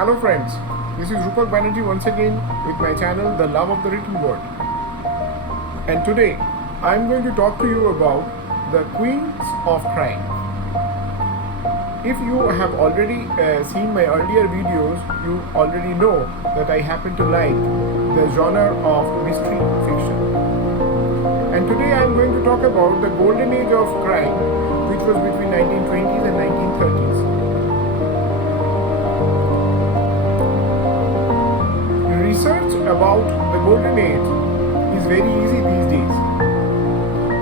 Hello friends, this is Rupak Banerjee once again with my channel The Love of the Written Word. And today I am going to talk to you about the Queens of Crime. If you have already seen my earlier videos, you already know that I happen to like the genre of mystery fiction. And today I am going to talk about the golden age of crime, which was between 1920s and 1930s. Research about the golden age is very easy these days.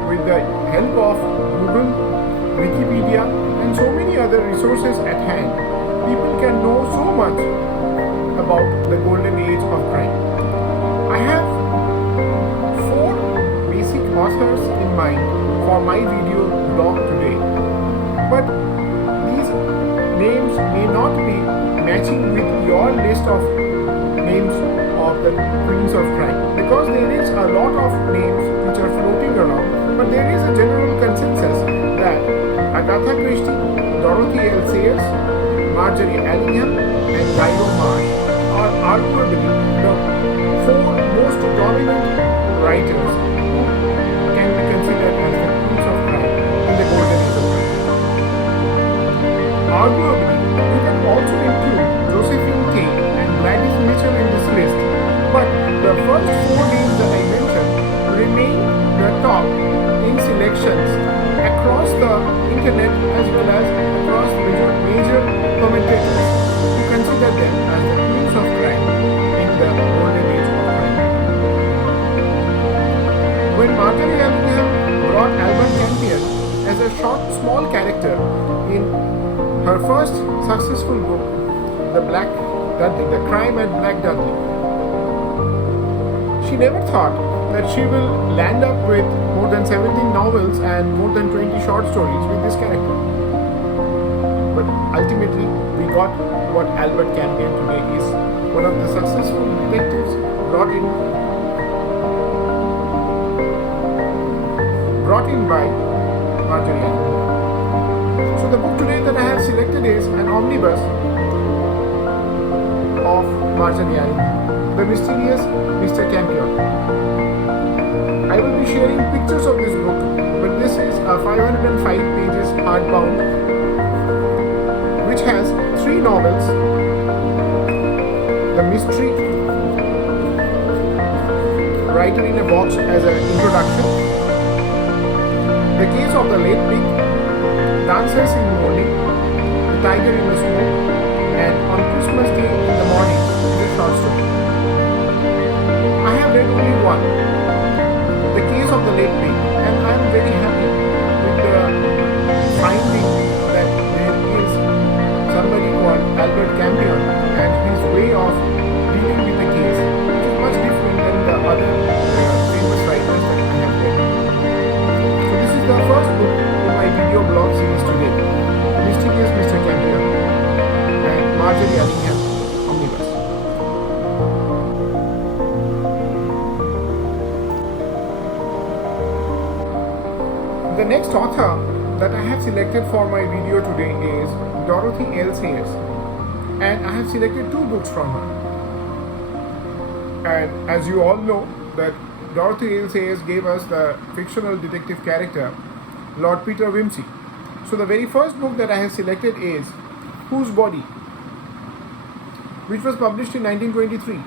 With the help of Google, Wikipedia and so many other resources at hand, people can know so much about the golden age of crime. I have 4 basic authors in mind for my video blog today, but these names may not be matching with your list of names of the Queens of Crime, because there is a lot of names which are floating around, but there is a general consensus that Agatha Christie, Dorothy L. Sayers, Marjorie Allingham and Lyra Marsh are arguably the 4 most dominant writers who can be considered as the Queens of Crime in the golden age of crime. Arguably, you can also include Josephine Tey and Gladys Mitchell in this list, but the first 4 names that I mentioned remain the top in selections across the internet as well as across major commentators who consider them as the Queens of Crime in the golden age of crime. When Marjorie Allingham brought Albert Campion as a small character in her first successful book, The Black Dudley, The Crime at Black Dudley, she never thought that she will land up with more than 17 novels and more than 20 short stories with this character. But ultimately, we got what Albert Campion today is, one of the successful detectives brought in by Marjorie Allingham. So the book today that I have selected is an omnibus of Marjorie Allingham, The Mysterious Mr. Campion. I will be sharing pictures of this book, but this is a 505 pages hardbound which has 3 novels: The Mystery, Writer in a Box as an introduction, The Case of the Late Pig, Dancers in Mourning, The Tiger in the Smoke, and On Christmas Day in the Morning is a short story. I have read only one, The Case of the Late Pig, and I am very happy with the finding that there is somebody called Albert Campion and his way of dealing with the case, which is much different than the other famous writers that I have read. So this is the first book in my video blog series today, Mysterious Mr. Campion and Marjorie Allingham Omnibus. The next author that I have selected for my video today is Dorothy L. Sayers, and I have selected 2 books from her. And as you all know, that Dorothy L. Sayers gave us the fictional detective character Lord Peter Wimsey. So the very first book that I have selected is Whose Body, which was published in 1923.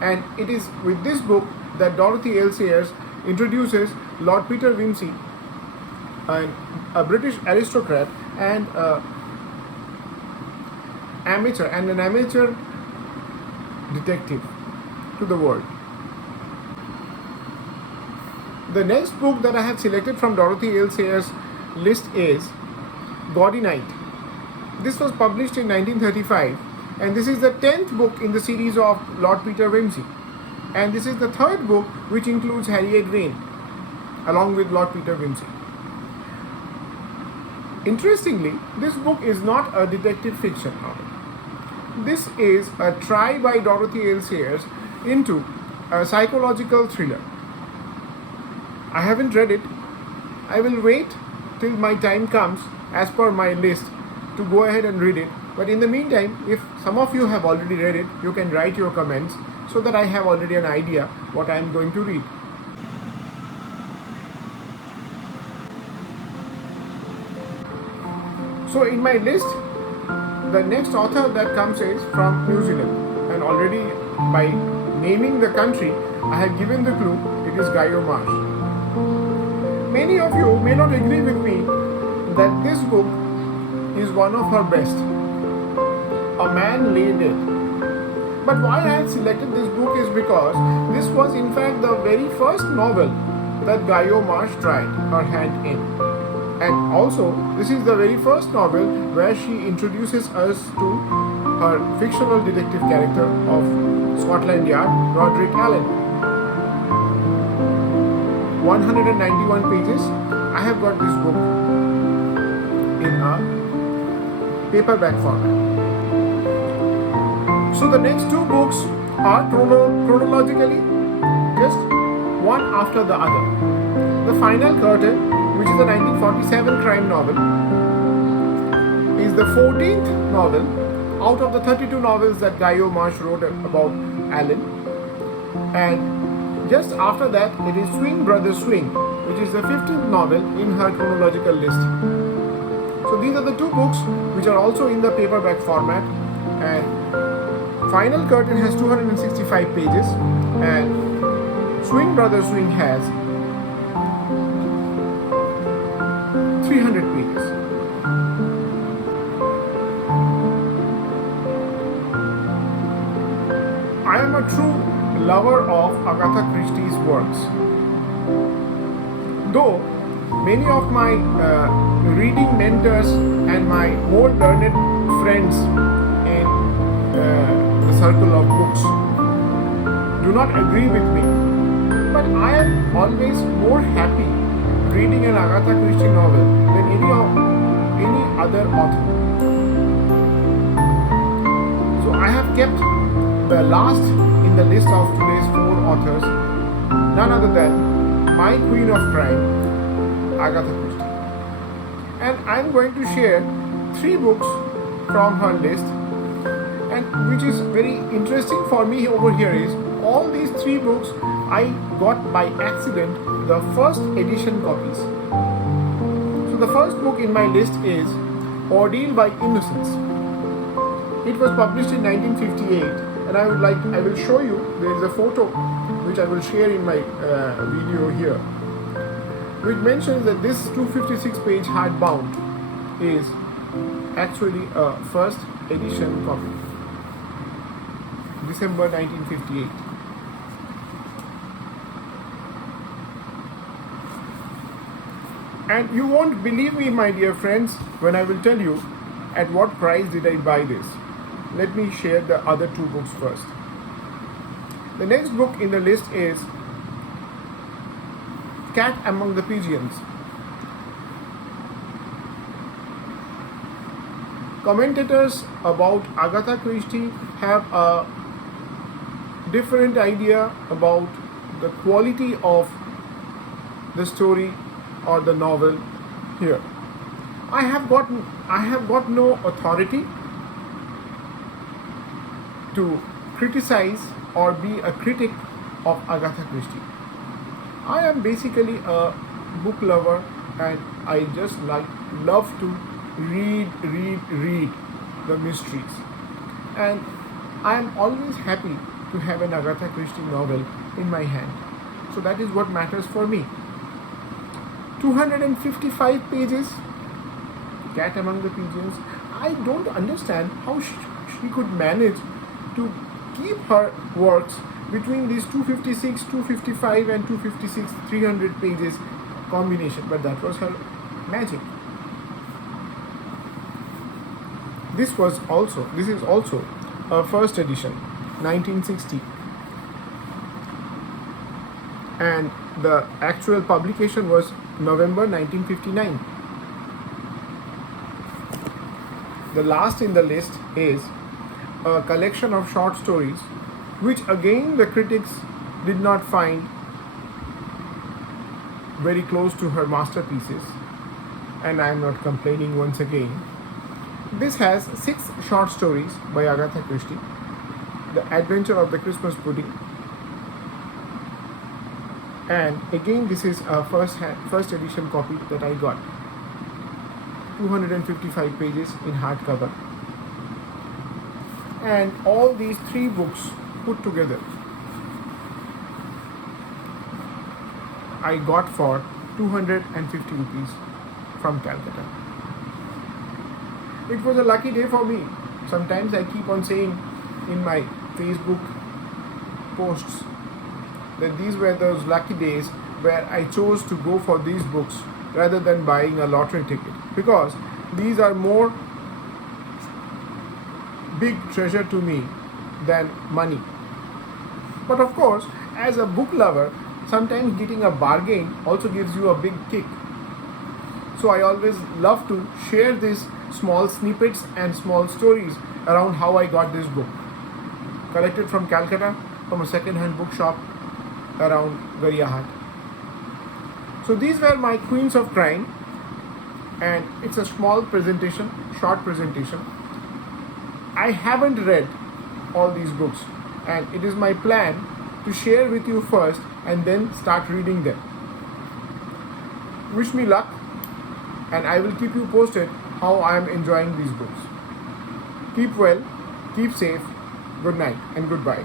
And it is with this book that Dorothy L. Sayers introduces Lord Peter Wimsey, a British aristocrat and an amateur detective, to the world. The next book that I have selected from Dorothy L. Sayers' list is Gaudy Night. This was published in 1935, and this is the 10th book in the series of Lord Peter Wimsey. And this is the 3rd book which includes Harriet Vane along with Lord Peter Wimsey. Interestingly, this book is not a detective fiction novel. This is a try by Dorothy L. Sayers into a psychological thriller. I haven't read it. I will wait till my time comes as per my list to go ahead and read it. But in the meantime, if some of you have already read it, you can write your comments so that I have already an idea what I am going to read. So in my list, the next author that comes is from New Zealand, and already by naming the country, I have given the clue. It is Ngaio Marsh. Many of you may not agree with me that this book is one of her best. A Man Lay Dead. But why I had selected this book is because this was in fact the very first novel that Ngaio Marsh tried her hand in. And also, this is the very first novel where she introduces us to her fictional detective character of Scotland Yard, Roderick Allen. 191 pages. I have got this book in a paperback format. So the next two books are chronologically just one after the other. The Final Curtain, which is a 1947 crime novel, is the 14th novel out of the 32 novels that Ngaio Marsh wrote about Allen. And just after that, it is Swing Brothers Swing, which is the 15th novel in her chronological list. So these are the two books which are also in the paperback format. And Final Curtain has 265 pages, and Swing Brothers Swing has 300 pages. I am a true lover of Agatha Christie's works. Though many of my reading mentors and my more learned friends in the circle of books do not agree with me, but I am always more happy reading an Agatha Christie novel than any other author. So I have kept the last in the list of today's 4 authors, none other than my queen of crime, Agatha Christie. And I am going to share 3 books from her list, and which is very interesting for me over here is all these 3 books I got by accident the first edition copies. So the first book in my list is Ordeal by Innocence. It was published in 1958, and I will show you. There is a photo which I will share in my video here, which mentions that this 256-page hardbound is actually a first edition copy, December 1958. And you won't believe me, my dear friends, when I will tell you at what price did I buy this. Let me share the other 2 books first. The next book in the list is Cat Among the Pigeons. Commentators about Agatha Christie have a different idea about the quality of the story or the novel here. I have got no authority to criticize or be a critic of Agatha Christie. I am basically a book lover, and I just love to read the mysteries. And I am always happy to have an Agatha Christie novel in my hand. So that is what matters for me. 255 pages, Cat Among the Pigeons. I don't understand how she could manage to keep her works between these 256, 255 and 256, 300 pages combination, but that was her magic. This is also a first edition, 1960. And the actual publication was November 1959. The last in the list is a collection of short stories, which again the critics did not find very close to her masterpieces, and I am not complaining once again. This has 6 short stories by Agatha Christie. The Adventure of the Christmas Pudding. And again, this is a first edition copy that I got. 255 pages in hardcover. And all these 3 books put together I got for 250 rupees from Calcutta. It was a lucky day for me. Sometimes I keep on saying in my Facebook posts that these were those lucky days where I chose to go for these books rather than buying a lottery ticket, because these are more big treasure to me than money. But of course, as a book lover, sometimes getting a bargain also gives you a big kick. So I always love to share these small snippets and small stories around how I got this book. Collected from Calcutta, from a second-hand bookshop around Gariahat. So these were my Queens of Crime, and it's a small presentation, short presentation. I haven't read all these books, and it is my plan to share with you first and then start reading them. Wish me luck, and I will keep you posted how I am enjoying these books. Keep well, keep safe, good night and goodbye.